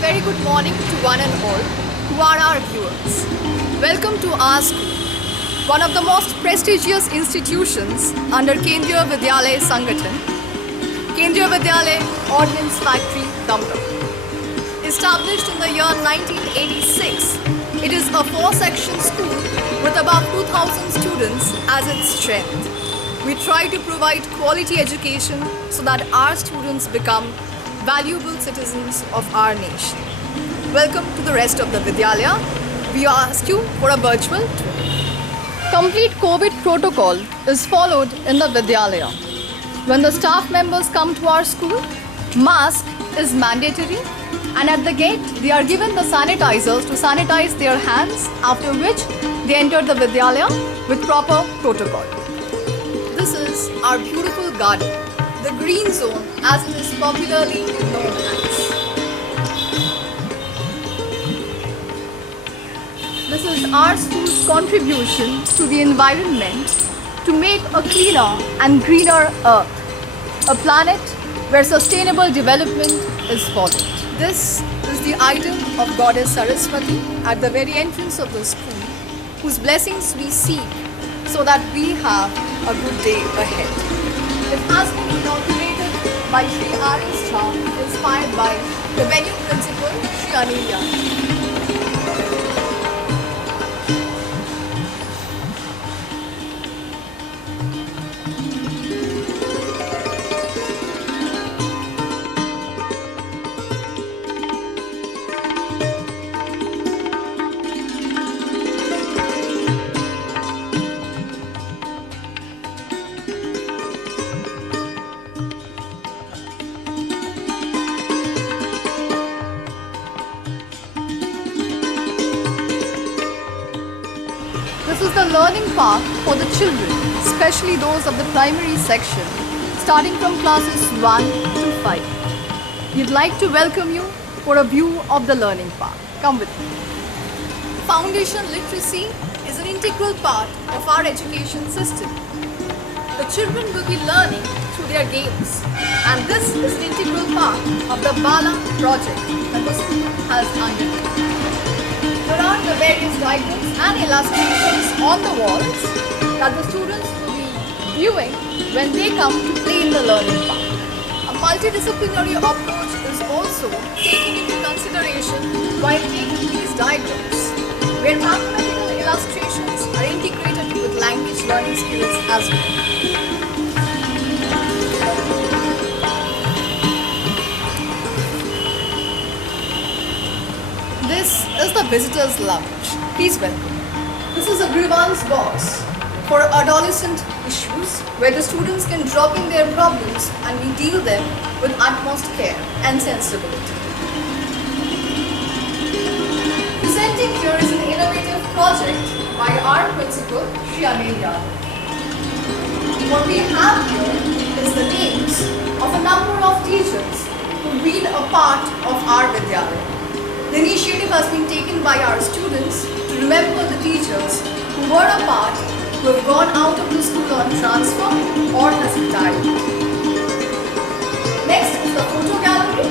very good morning to one and all who are our viewers. Welcome to our school, one of the most prestigious institutions under Kendriya Vidyalaya Sangathan, Kendriya Vidyalaya Ordnance Factory, Damram. Established in the year 1986, it is a 4-section school with about 2,000 students as its strength. We try to provide quality education so that our students become valuable citizens of our nation. Welcome to the rest of the Vidyalaya. We ask you for a virtual tour. Complete COVID protocol is followed in the Vidyalaya. When the staff members come to our school, mask is mandatory, and at the gate they are given the sanitizers to sanitize their hands, after which they enter the Vidyalaya with proper protocol. This is our beautiful garden, the green zone as it is popularly known as. This is our school's contribution to the environment to make a cleaner and greener earth, a planet where sustainable development is followed. This is the idol of Goddess Saraswati at the very entrance of the school, whose blessings we seek so that we have a good day ahead. It has been inaugurated by Shri Arish Jha, inspired by the venue principal, Shri Anil Yadav. This is the learning park for the children, especially those of the primary section, starting from classes 1 to 5. We'd like to welcome you for a view of the learning park. Come with me. Foundation literacy is an integral part of our education system. The children will be learning through their games, and this is an integral part of the BALA project that the school has undertaken. There are the various diagrams and illustrations on the walls that the students will be viewing when they come to play in the learning park. A multidisciplinary approach is also taken into consideration while making these diagrams, where mathematical illustrations are integrated with language learning skills as well. This is the visitors' lounge. Please welcome. This is a grievance box for adolescent issues where the students can drop in their problems and we deal them with utmost care and sensibility. Presenting here is an innovative project by our principal, Shri Anil Yadav. What we have here is the names of a number of teachers who've been a part of our Vidyalaya. The initiative has been taken by our students to remember the teachers who were a part, who have gone out of the school on transfer or has retired. Next is the photo gallery.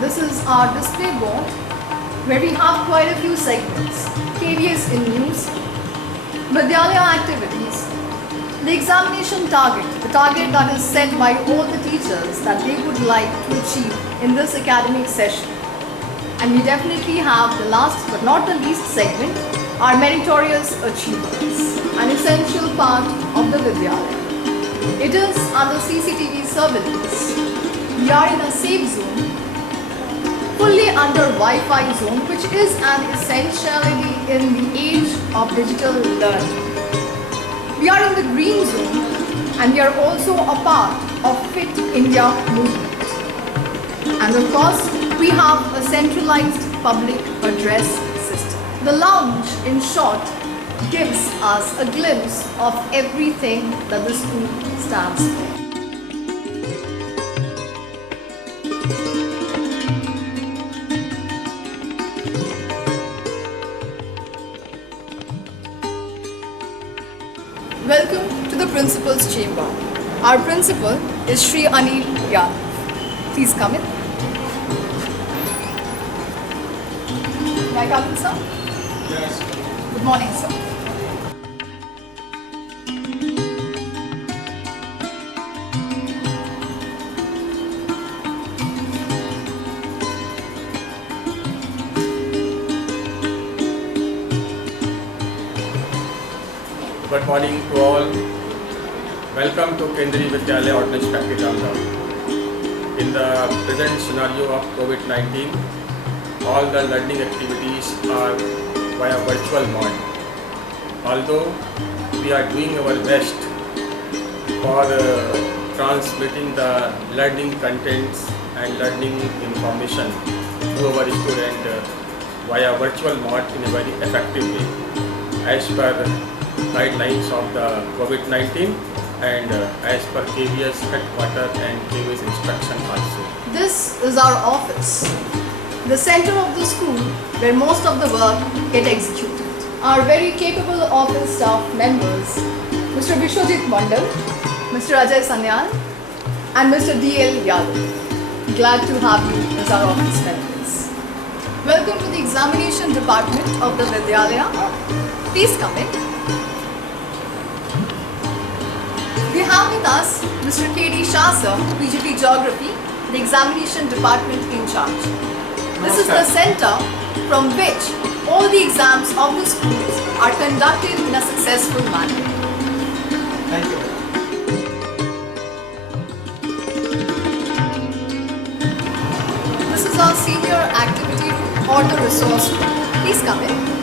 This is our display board where we have quite a few segments. KVS in news, Vidyalaya activities, the examination target, the target that is set by all the teachers that they would like to achieve in this academic session. And we definitely have the last but not the least segment, our meritorious achievers, an essential part of the Vidyalaya. It is under CCTV surveillance. We are in a safe zone, fully under Wi-Fi zone, which is an essentiality in the age of digital learning. We are in the green zone and we are also a part of Fit India movement. And of course, we have a centralized public address system. The lounge, in short, gives us a glimpse of everything that the school stands for. the principal's chamber. Our principal is Shri Anil Yadav. Please come in. May I come in, sir? Yes. Good morning, sir. Good morning to all. Welcome to Kendriya Vidyalaya Ordnance Factory, Jamgaon. In the present scenario of COVID-19, all the learning activities are via virtual mode. Although we are doing our best for transmitting the learning contents and learning information to our student via virtual mode in a very effective way, as per guidelines of the COVID-19 and as per KVS headquarter and KVS instruction also. This is our office, the center of the school where most of the work get executed. Our very capable office staff members, Mr. Vishwajit Mandal, Mr. Ajay Sanyal and Mr. D.L. Yadav. Glad to have you as our office members. Welcome to the examination department of the Vidyalaya. Please come in. We have with us Mr. K.D. Shah sir, PGP Geography, the examination department in charge. This is the center from which all the exams of the schools are conducted in a successful manner. Thank you. This is our senior activity room or the resource room. Please come in.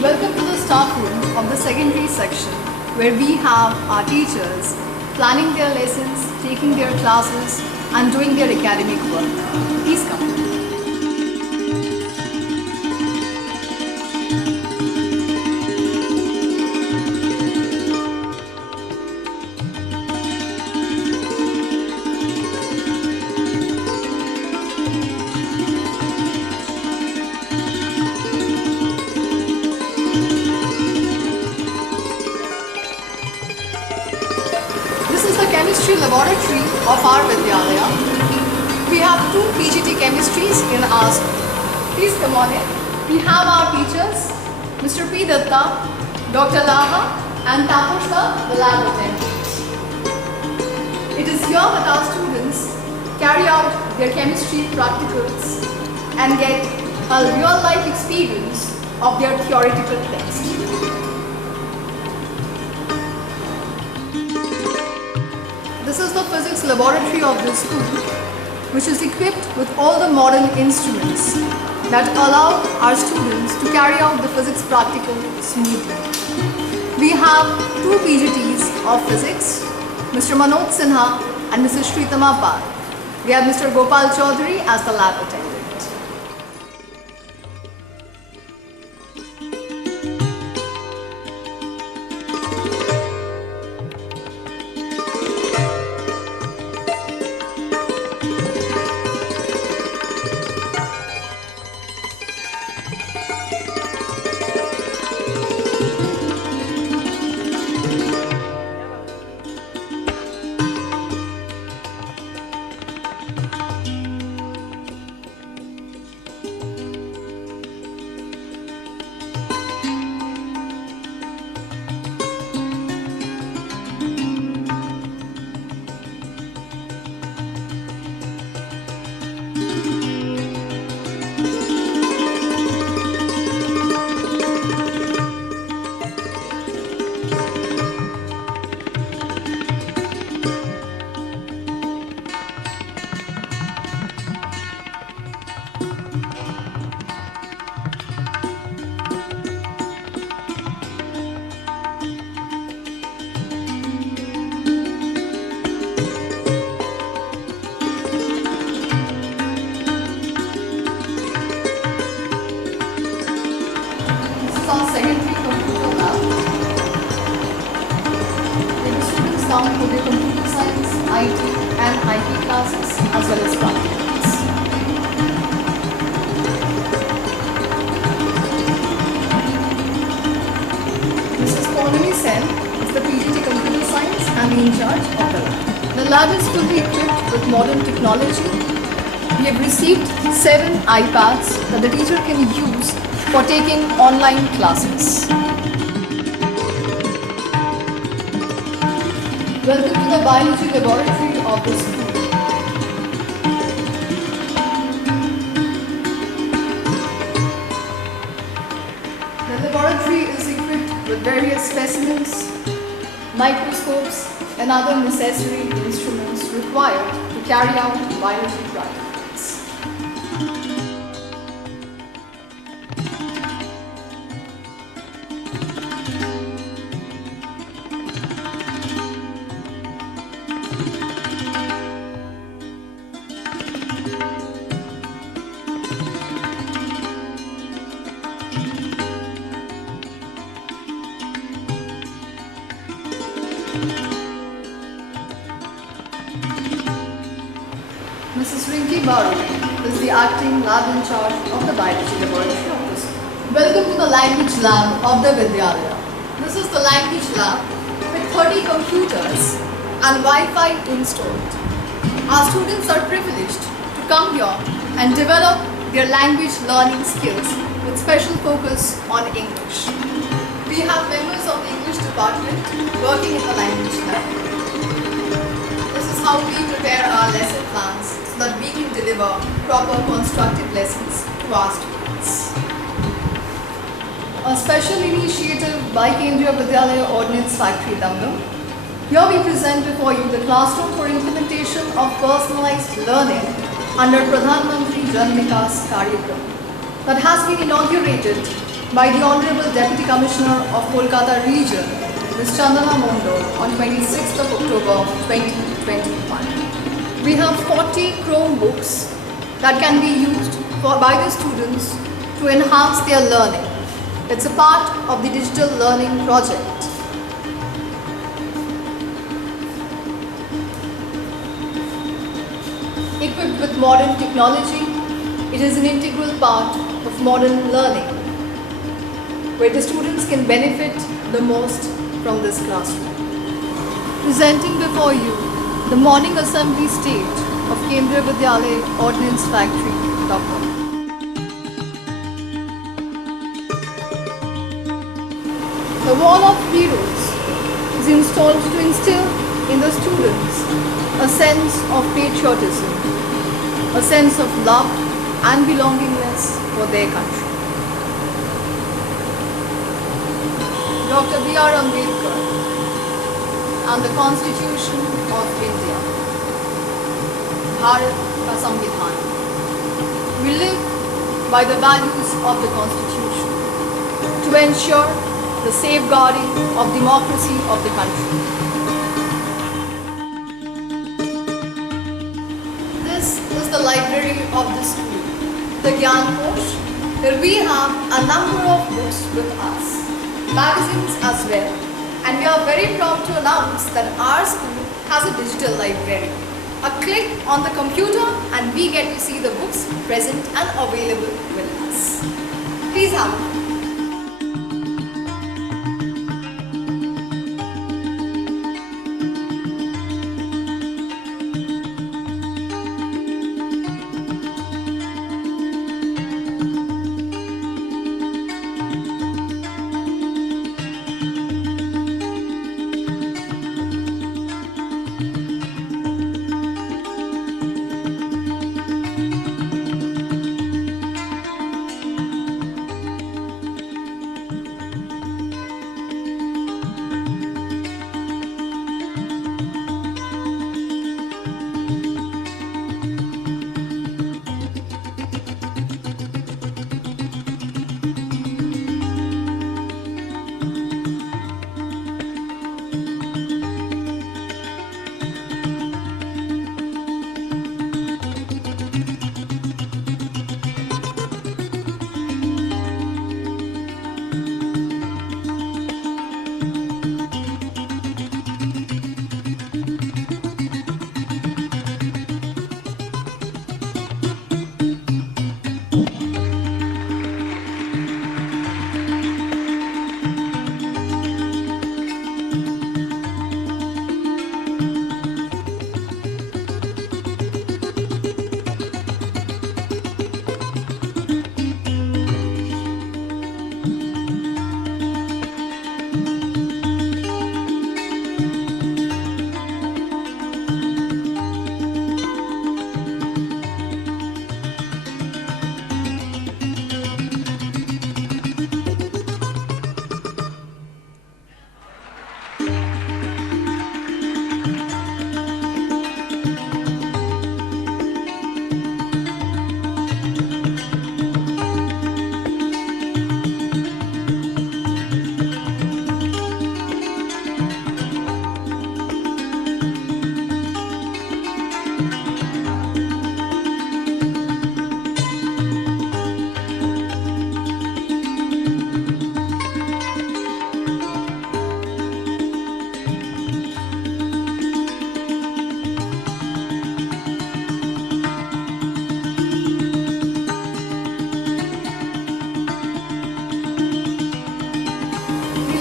Welcome to the staff room of the secondary section where we have our teachers planning their lessons, taking their classes and doing their academic work. Please come. This is the chemistry laboratory of our Vidyalaya. We have 2 PGT chemistries in our school. Please come on in. We have our teachers, Mr. P. Datta, Dr. Laha and Tapushka, the lab attendant. It is here that our students carry out their chemistry practicals and get a real-life experience of their theoretical text. This is the physics laboratory of the school, which is equipped with all the modern instruments that allow our students to carry out the physics practical smoothly. We have 2 PGTs of physics, Mr. Manoj Sinha and Mrs. Shritama Pal. We have Mr. Gopal Chaudhary as the lab attendant. come with their computer science, IT and IP classes as well as practicals. Mrs. Pawnami Sen is the PGT Computer Science and in charge of the lab. The lab is fully equipped with modern technology. We have received 7 iPads that the teacher can use for taking online classes. Welcome to the biology laboratory of the school. The laboratory is equipped with various specimens, microscopes and other necessary instruments required to carry out biology practicals. Mrs. Rinki Baru is the acting lab in charge of the biology laboratory of the school. Welcome to the language lab of the Vidyalaya. This is the language lab with 30 computers and Wi-Fi installed. Our students are privileged to come here and develop their language learning skills with special focus on English. We have members of the English department working in the language lab. This is how we prepare our lesson plans so that we can deliver proper constructive lessons to our students. A special initiative by Kendriya Vidyalaya Ordnance Factory, Damdam. Here we present before you the classroom for implementation of personalized learning under Pradhan Mantri Jan Vikas Karyakram that has been inaugurated by the Honorable Deputy Commissioner of Kolkata Region, Ms. Chandana Mondo, on 26th of October 2021. We have 40 Chromebooks that can be used by the students to enhance their learning. It's a part of the digital learning project. Equipped with modern technology, it is an integral part of modern learning, where the students can benefit the most from this classroom. Presenting before you the morning assembly stage of Kendriya Vidyalaya Ordnance Factory, Dapur. The wall of heroes is installed to instill in the students a sense of patriotism, a sense of love and belongingness for their country. Dr. B.R. Ambedkar and the Constitution of India, Bharat ka Samvidhan. We live by the values of the Constitution to ensure the safeguarding of democracy of the country. This is the library of the school, the Gyan Kosh, where we have a number of books with us, magazines as well, and we are very proud to announce that our school has a digital library. A click on the computer and we get to see the books present and available with us. Please have a look.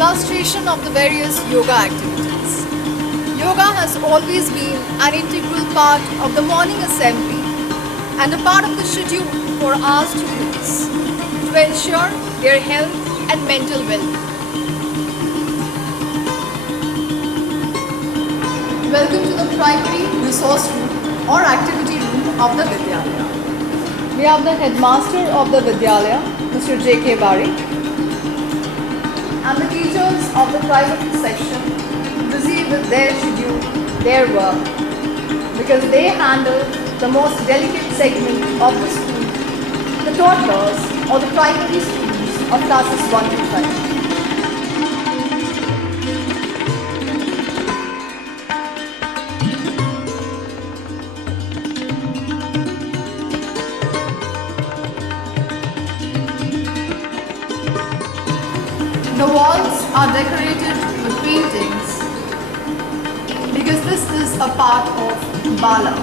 illustration of the various yoga activities. Yoga has always been an integral part of the morning assembly and a part of the schedule for our students to ensure their health and mental well-being. Welcome to the primary resource room or activity room of the Vidyalaya. We have the headmaster of the Vidyalaya, Mr. J.K. Bari, and the teachers of the private section busy with their schedule, their work, because they handle the most delicate segment of the school, the toddlers or the primary students of classes 1 to 5. The walls are decorated with paintings because this is a part of Bala,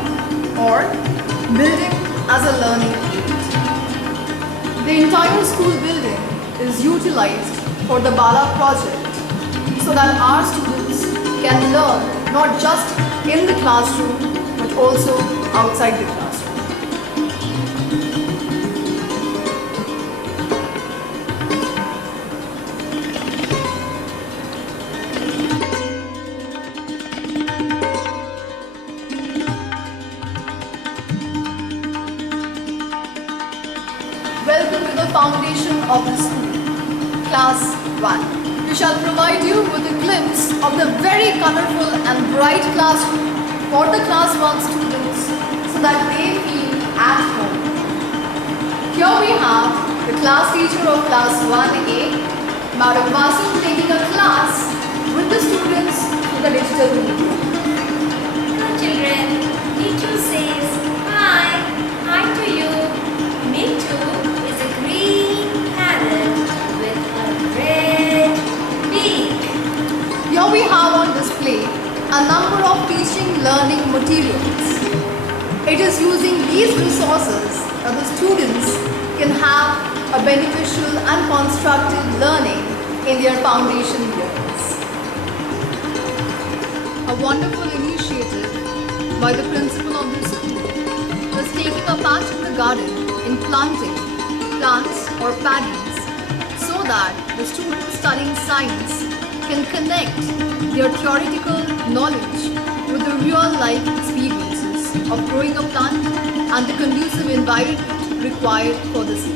or building as a learning aid. The entire school building is utilized for the Bala project so that our students can learn not just in the classroom but also outside the classroom. Welcome to the foundation of the school, Class 1. We shall provide you with a glimpse of the very colorful and bright classroom for the Class 1 students so that they feel at home. Here we have the class teacher of Class 1A, Madam Vasu, taking a class with the students through the digital medium. Hello children, teacher says hi, hi to you. Me too is a green parrot with a red beak. Here we have on display a number of teaching learning materials. It is using these resources that the students can have a beneficial and constructive learning in their foundation years. A wonderful initiative by the principal of the school was taking a patch in the garden in planting plants or paddies so that the students studying science can connect their theoretical knowledge with the real life experiences of growing a plant and the conducive environment required for the same.